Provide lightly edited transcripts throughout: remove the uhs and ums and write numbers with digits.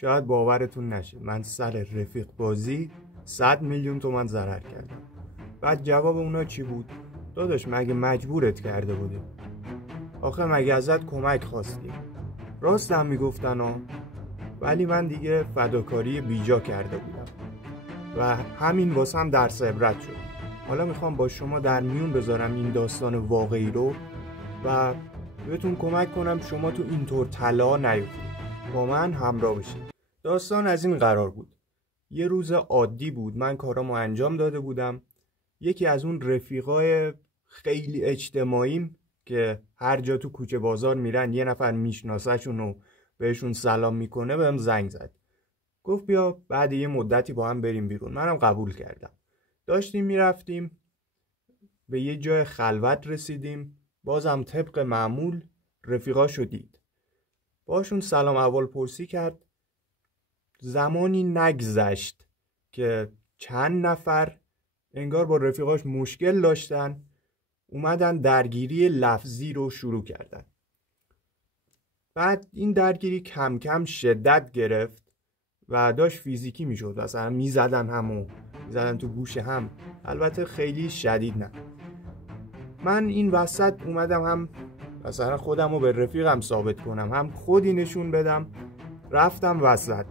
شاید باورتون نشه من سر رفیق بازی 100 میلیون تومان ضرر کردم. بعد جواب اونا چی بود؟ داداش مگه مجبورت کرده بودیم؟ آخه مگه ازت کمک خواستیم؟ راست هم میگفتن ها، ولی من دیگه فداکاری بیجا کرده بودم و همین واسم درس عبرت شد. حالا میخوام با شما در میون بذارم این داستان واقعی رو و بهتون کمک کنم شما تو اینطور طلا نیفتید. با من همراه بشید. داستان از این قرار بود. یه روز عادی بود، من کارامو انجام داده بودم. یکی از اون رفیقای خیلی اجتماعیم که هر جا تو کوچه بازار میرن یه نفر میشناسهشون و بهشون سلام میکنه بهم زنگ زد. گفت بیا بعد یه مدتی با هم بریم بیرون. منم قبول کردم. داشتیم میرفتیم، به یه جای خلوت رسیدیم. بازم طبق معمول رفیقاشو دید. باشون سلام اول پرسی کرد. زمانی نگذشت که چند نفر انگار با رفیقاش مشکل داشتن، اومدن درگیری لفظی رو شروع کردن. بعد این درگیری کم کم شدت گرفت و داشت فیزیکی میشد. مثلا میزدن تو گوش هم، البته خیلی شدید نه. من این وسط اومدم هم مثلا خودم رو به رفیقم ثابت کنم، هم خودی نشون بدم. رفتم وسط.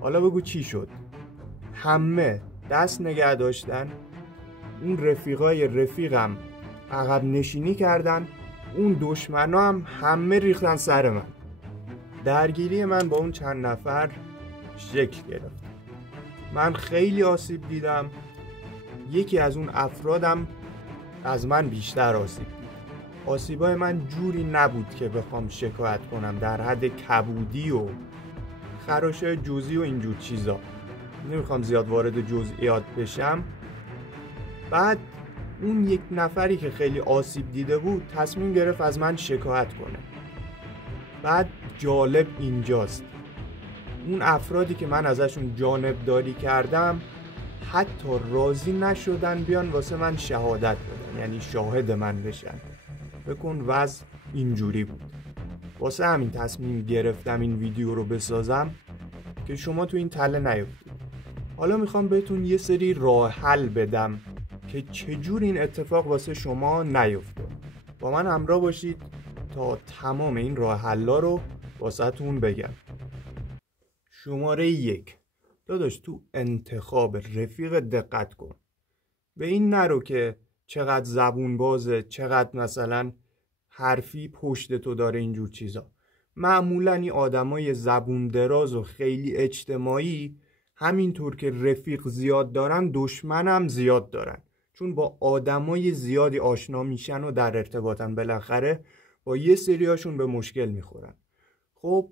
حالا بگو چی شد؟ همه دست نگه داشتن، اون رفیقای رفیقم عقب نشینی کردن، اون دشمنا هم همه ریختن سر من. درگیری من با اون چند نفر شکل گرفت. من خیلی آسیب دیدم. یکی از اون افرادم از من بیشتر آسیب دید. آسیبای من جوری نبود که بخوام شکایت کنم، در حد کبودی و خراشای جزئی و اینجور چیزا. نمیخوام زیاد وارد جزئیات بشم. بعد اون یک نفری که خیلی آسیب دیده بود تصمیم گرفت از من شکایت کنه. بعد جالب اینجاست، اون افرادی که من ازشون جانبداری کردم حتی راضی نشدن بیان واسه من شهادت بدن، یعنی شاهد من بشن. بکن وضع اینجوری بود. واسه همین تصمیم گرفتم این ویدیو رو بسازم که شما تو این تله نیفتید. حالا میخوام بهتون یه سری راه حل بدم که چجور این اتفاق واسه شما نیفته. با من همراه باشید تا تمام این راه حلا رو واسه تون بگم. شماره 1، داداش تو انتخاب رفیق دقت کن. به این نرو که چقدر زبون بازه، چقدر مثلا حرفی پشت تو داره، اینجور چیزا. معمولا این آدمای زبون دراز و خیلی اجتماعی همینطور که رفیق زیاد دارن دشمنم زیاد دارن، چون با آدمای زیادی آشنا میشن و در ارتباطن، بالاخره با یه سریاشون به مشکل میخورن. خب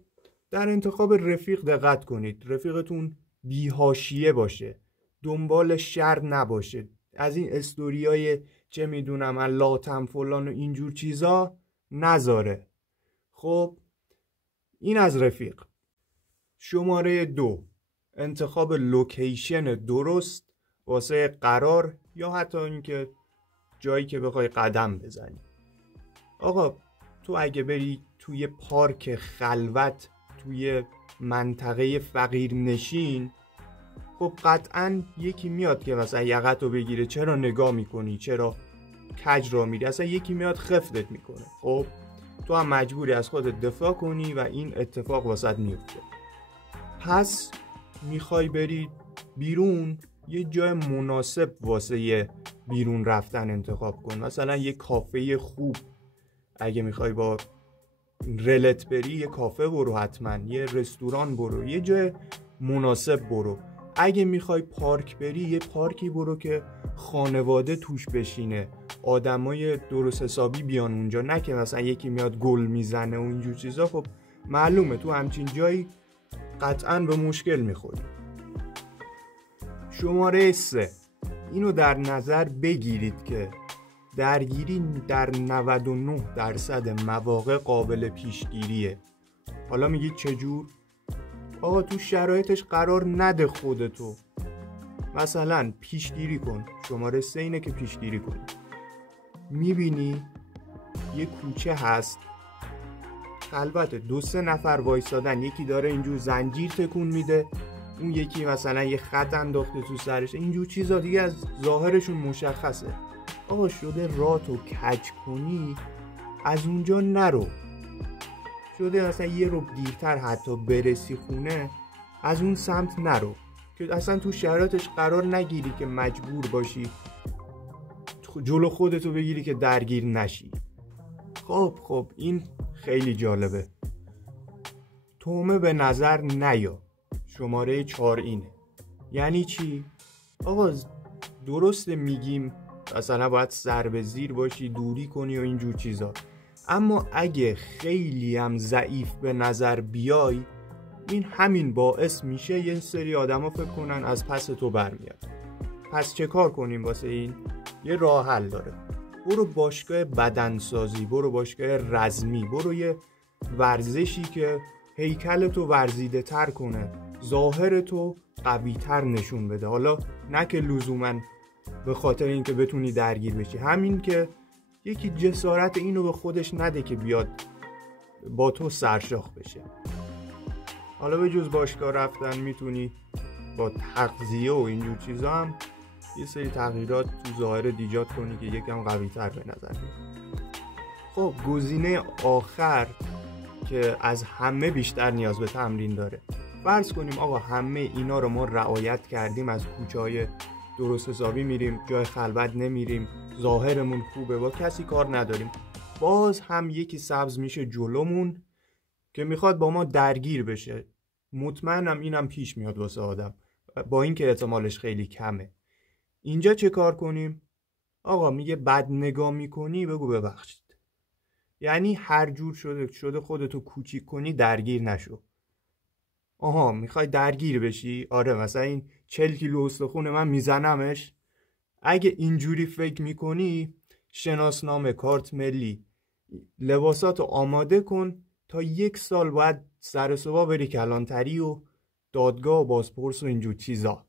در انتخاب رفیق دقت کنید. رفیقتون بی‌حاشیه باشه، دنبال شر نباشه، از این استوریای چه میدونم لاتم فلان و اینجور چیزا نذاره. خب این از رفیق. شماره 2، انتخاب لوکیشن درست واسه قرار یا حتی اینکه جایی که بخوای قدم بزنی. آقا تو اگه بری توی پارک خلوت، توی منطقه فقیر نشین، خب قطعاً یکی میاد که مثلا یقتو بگیره، چرا نگاه میکنی، چرا کج را میری، اصلا یکی میاد خفتت میکنه. خب تو هم مجبوری از خودت دفاع کنی و این اتفاق واسط میفته. پس میخوای بری بیرون، یه جای مناسب واسه یه بیرون رفتن انتخاب کن. مثلا یه کافه خوب، اگه میخوای با رلت بری یه کافه برو، حتما یه رستوران برو، یه جای مناسب برو. اگه میخوای پارک بری یه پارکی برو که خانواده توش بشینه، آدمای درست حسابی بیان اونجا، نه که مثلا یکی میاد گل میزنه و اینجور چیزا. خب معلومه تو همچین جایی قطعاً به مشکل میخوری. شماره 3، اینو در نظر بگیرید که درگیری در 99% مواقع قابل پیشگیریه. حالا میگید چجور؟ آقا تو شرایطش قرار نده خودتو. مثلا پیشگیری کن. شماره 3 اینه که پیشگیری کن. میبینی یه کوچه هست، خلوته، 2-3 نفر وایسادن، یکی داره اینجور زنجیر تکون میده، اون یکی مثلا یه خط انداخته تو سرش، اینجور چیزا دیگه از ظاهرشون مشخصه. آقا شده راتو کج کنی، از اونجا نرو. شده مثلا یه رو دیرتر حتی برسی خونه، از اون سمت نرو که اصلا تو شرایطش قرار نگیری که مجبور باشی جلو خودتو بگیری که درگیر نشی. خب این خیلی جالبه. تومه به نظر نیا، شماره 4 اینه. یعنی چی؟ آقا درسته میگیم مثلا باید سر به زیر باشی، دوری کنی و اینجور چیزا، اما اگه خیلی هم ضعیف به نظر بیای، این همین باعث میشه یه سری آدما فکر کنن از پس تو برمیاد. پس چه کار کنیم واسه این؟ یه راه حل داره. برو باشگاه بدنسازی، برو باشگاه رزمی، برو یه ورزشی که هیکلتو ورزیده تر کنه، ظاهرتو قوی تر نشون بده. حالا نه که لزوماً به خاطر اینکه بتونی درگیر بشی، همین که یکی جسارت اینو به خودش نده که بیاد با تو سرشاخ بشه. حالا به جز باشگاه رفتن میتونی با تغذیه و اینجور چیزا هم یه سری تغییرات تو ظاهر ایجاد کنی که یکم قوی تر به نظر بیاد. خب گزینه آخر که از همه بیشتر نیاز به تمرین داره، فرض کنیم آقا همه اینا رو ما رعایت کردیم، از کوچه‌های درست حسابی میریم، جای خلوت نمیریم، ظاهرمون خوبه، با کسی کار نداریم، باز هم یکی سبز میشه جلومون که میخواد با ما درگیر بشه. مطمئنم اینم پیش میاد واسه آدم، با اینکه احتمالش خیلی کمه. اینجا چه کار کنیم؟ آقا میگه بد نگاه میکنی بگو ببخشید. یعنی هر جور شده خودتو کوچیک کنی، درگیر نشو. آها میخوای درگیر بشی؟ آره مثلا این 40 کیلو استخون من میزنمش. اگه اینجوری فکر میکنی، شناسنامه، کارت ملی، لباساتو آماده کن، تا 1 سال باید سر صبح بری کلانتری و دادگاه و بازپرس و اینجور چیزا.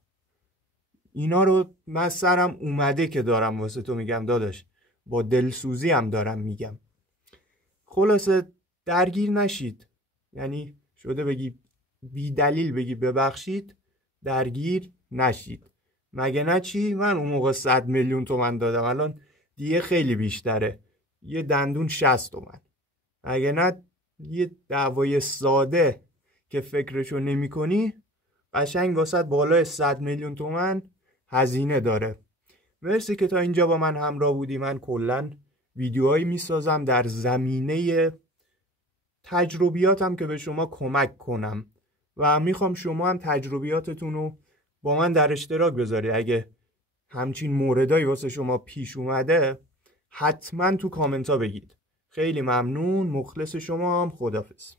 اینا رو من سرم اومده که دارم واسه تو میگم داداش، با دلسوزی هم دارم میگم. خلاصه درگیر نشید. یعنی شده بگی بی دلیل بگی ببخشید، درگیر نشید. مگه نه چی؟ من اون موقع 100 میلیون تومن دادم، الان دیگه خیلی بیشتره، یه دندون 60 تومن. مگه نه یه دعوای ساده که فکرشو نمی کنی قشنگ واسه بالای 100 میلیون تومن هزینه داره. مرسی که تا اینجا با من همراه بودی. من کلن ویدیوهایی میسازم در زمینه تجربیاتم که به شما کمک کنم و میخوام شما هم تجربیاتتون رو با من در اشتراک بذاری. اگه همچین موردایی واسه شما پیش اومده حتما تو کامنت ها بگید. خیلی ممنون، مخلص شما هم. خداحافظ.